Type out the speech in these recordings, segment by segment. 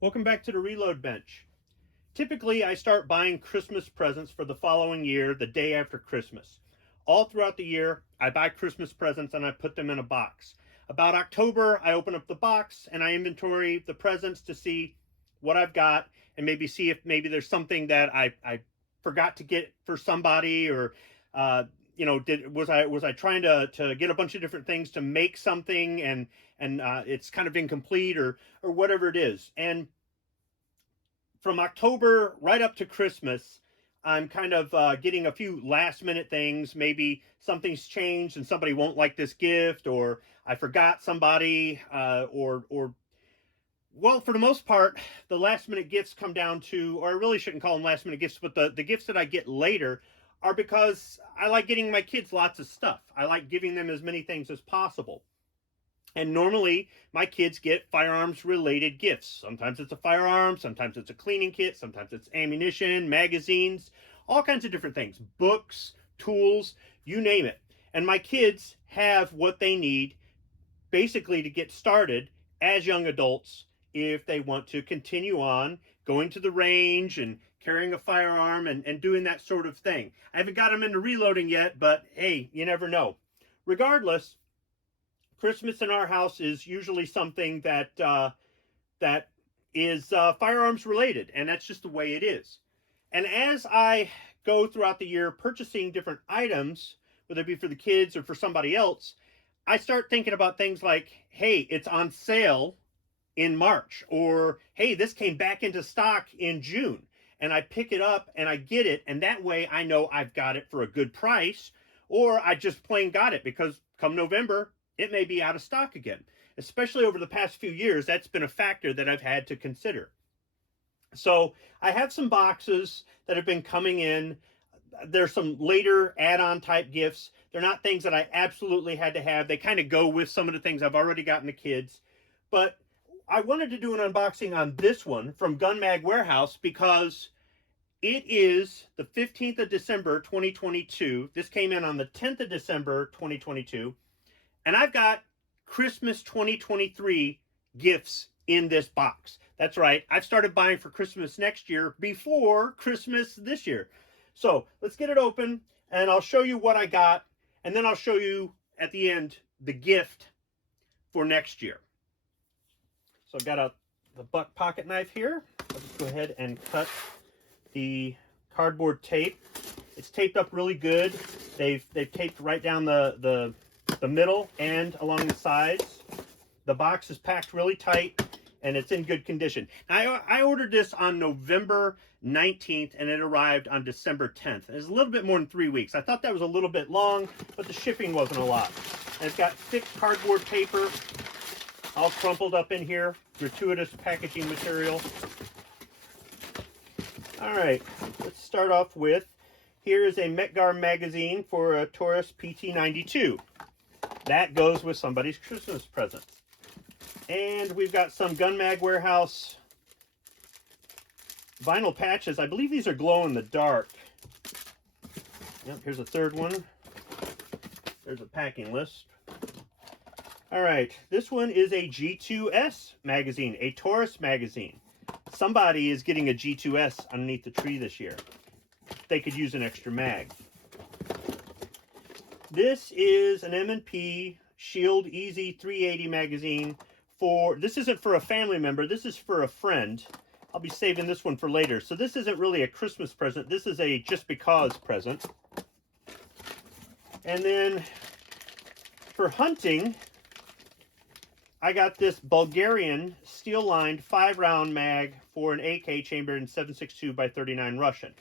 Welcome back to the Reload Bench. Typically, I start buying Christmas presents for the following year, the day after Christmas. All throughout the year, I buy Christmas presents and I put them in a box. About October, I open up the box and I inventory the presents to see what I've got and maybe see if maybe there's something that I forgot to get for somebody or was I trying to get a bunch of different things to make something and it's kind of incomplete or whatever it is. And from October right up to Christmas, I'm kind of getting a few last minute things. Maybe something's changed and somebody won't like this gift, or I forgot somebody, or well, for the most part, the last minute gifts come down to, or I really shouldn't call them last minute gifts, but the gifts that I get later are because I like getting my kids lots of stuff. I like giving them as many things as possible. And normally, my kids get firearms related gifts. Sometimes it's a firearm, sometimes it's a cleaning kit, sometimes it's ammunition, magazines, all kinds of different things, books, tools, you name it. And my kids have what they need basically to get started as young adults if they want to continue on going to the range and carrying a firearm and doing that sort of thing. I haven't got them into reloading yet, but hey, you never know. Regardless, Christmas in our house is usually something that is firearms related, and that's just the way it is. And as I go throughout the year purchasing different items, whether it be for the kids or for somebody else, I start thinking about things like, hey, it's on sale in March, or hey, this came back into stock in June, and I pick it up and I get it, and that way I know I've got it for a good price, or I just plain got it because come November, it may be out of stock again. Especially over the past few years, that's been a factor that I've had to consider. So I have some boxes that have been coming in. There's some later add-on type gifts. They're not things that I absolutely had to have. They kind of go with some of the things I've already gotten the kids. But I wanted to do an unboxing on this one from Gun Mag Warehouse because it is the 15th of December, 2022. This came in on the 10th of December, 2022. And I've got Christmas 2023 gifts in this box. That's right. I've started buying for Christmas next year before Christmas this year. So let's get it open and I'll show you what I got. And then I'll show you at the end the gift for next year. So I've got the buck pocket knife here. I'll just go ahead and cut the cardboard tape. It's taped up really good. They've taped right down the middle and along the sides. The box is packed really tight and it's in good condition. Now, I ordered this on November 19th and it arrived on December 10th. It's a little bit more than 3 weeks. I thought that was a little bit long, but the shipping wasn't a lot. And it's got thick cardboard paper all crumpled up in here. Gratuitous packaging material. All right, let's start off with, here is a Metgar magazine for a Taurus PT92. That goes with somebody's Christmas present. And we've got some Gun Mag Warehouse vinyl patches. I believe these are glow in the dark. Yep, here's a third one. There's a packing list. All right, this one is a G2S magazine, a Taurus magazine. Somebody is getting a G2S underneath the tree this year. They could use an extra mag. This is an M&P Shield Easy 380 magazine for, this isn't for a family member, this is for a friend. I'll be saving this one for later. So this isn't really a Christmas present, this is a just because present. And then for hunting, I got this Bulgarian steel-lined 5-round mag for an AK chambered in 7.62 by 39 Russian.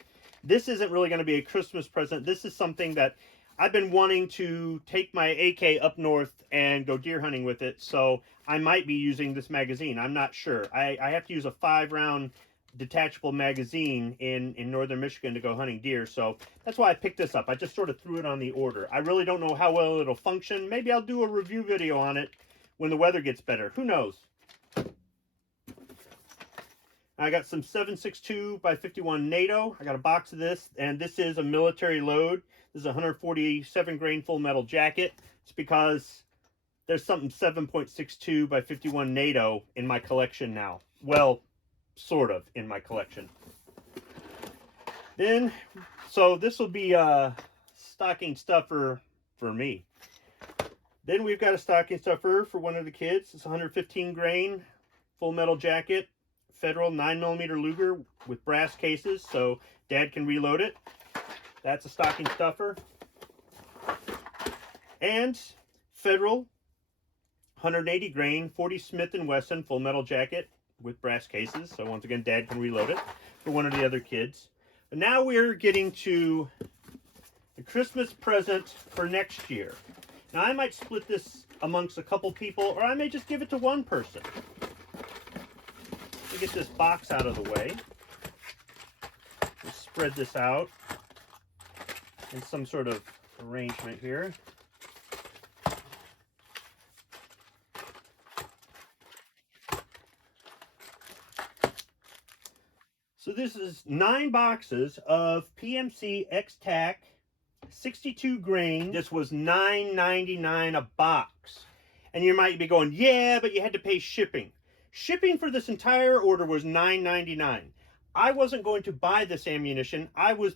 This isn't really going to be a Christmas present. This is something that I've been wanting to take my AK up north and go deer hunting with it, so I might be using this magazine. I'm not sure. I have to use a 5-round detachable magazine in northern Michigan to go hunting deer, so that's why I picked this up. I just sort of threw it on the order. I really don't know how well it'll function. Maybe I'll do a review video on it when the weather gets better. Who knows? I got some 7.62 by 51 NATO. I got a box of this, and this is a military load. This is a 147 grain full metal jacket. It's because there's something 7.62 by 51 NATO in my collection now. Well, sort of, in my collection. Then, so this will be a stocking stuffer for me. Then we've got a stocking stuffer for one of the kids. It's 115 grain, full metal jacket, Federal 9mm Luger with brass cases, so Dad can reload it. That's a stocking stuffer. And Federal 180 grain, 40 Smith & Wesson full metal jacket with brass cases, so once again Dad can reload it for one of the other kids. But now we're getting to the Christmas present for next year. Now I might split this amongst a couple people, or I may just give it to one person. Let me get this box out of the way. Let's spread this out in some sort of arrangement here. So this is 9 boxes of PMC X-Tac 62 grain. This was $9.99 a box. And you might be going, yeah, but you had to pay shipping. Shipping for this entire order was $9.99. I wasn't going to buy this ammunition. I was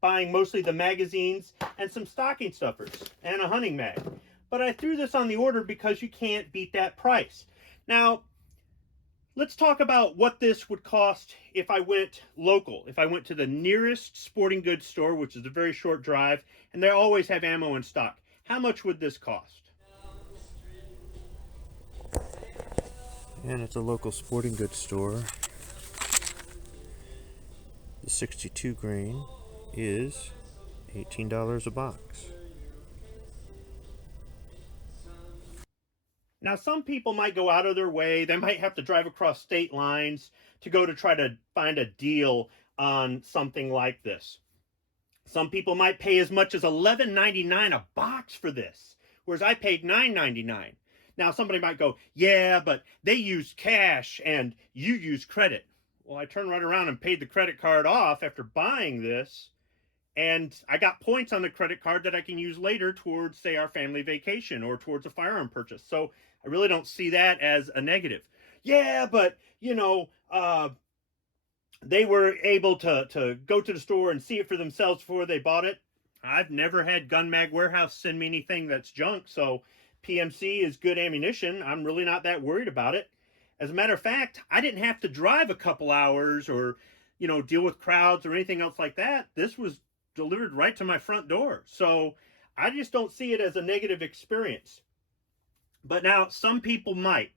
buying mostly the magazines and some stocking stuffers and a hunting mag. But I threw this on the order because you can't beat that price. Now, let's talk about what this would cost if I went local, if I went to the nearest sporting goods store, which is a very short drive, and they always have ammo in stock. How much would this cost? And it's a local sporting goods store. The 62 grain is $18 a box. Now, some people might go out of their way. They might have to drive across state lines to go to try to find a deal on something like this. Some people might pay as much as $11.99 a box for this, whereas I paid $9.99. Now, somebody might go, yeah, but they use cash and you use credit. Well, I turned right around and paid the credit card off after buying this, and I got points on the credit card that I can use later towards, say, our family vacation or towards a firearm purchase. So I really don't see that as a negative. Yeah, but, you know, they were able to go to the store and see it for themselves before they bought it. I've never had Gun Mag Warehouse send me anything that's junk, so PMC is good ammunition. I'm really not that worried about it. As a matter of fact, I didn't have to drive a couple hours or, you know, deal with crowds or anything else like that. This was delivered right to my front door. So I just don't see it as a negative experience. But now some people might.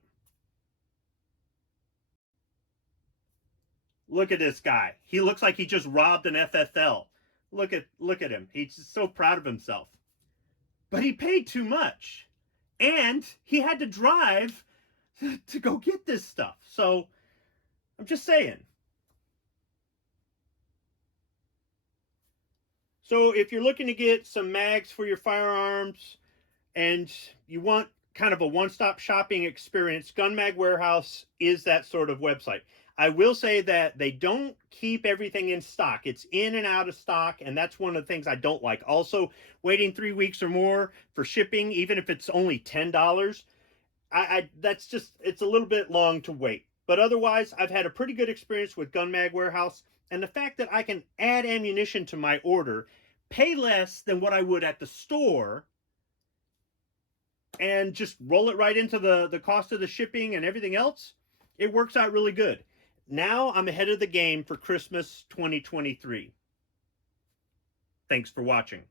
Look at this guy. He looks like he just robbed an FFL. Look at him. He's just so proud of himself. But he paid too much. And he had to drive to go get this stuff. So I'm just saying. So if you're looking to get some mags for your firearms and you want kind of a one-stop shopping experience, Gun Mag Warehouse is that sort of website. I will say that they don't keep everything in stock. It's in and out of stock, and that's one of the things I don't like. Also, waiting 3 weeks or more for shipping, even if it's only $10, that's just, it's a little bit long to wait. But otherwise, I've had a pretty good experience with Gun Mag Warehouse, and the fact that I can add ammunition to my order, pay less than what I would at the store, and just roll it right into the cost of the shipping and everything else, it works out really good. Now I'm ahead of the game for Christmas 2023. Thanks for watching.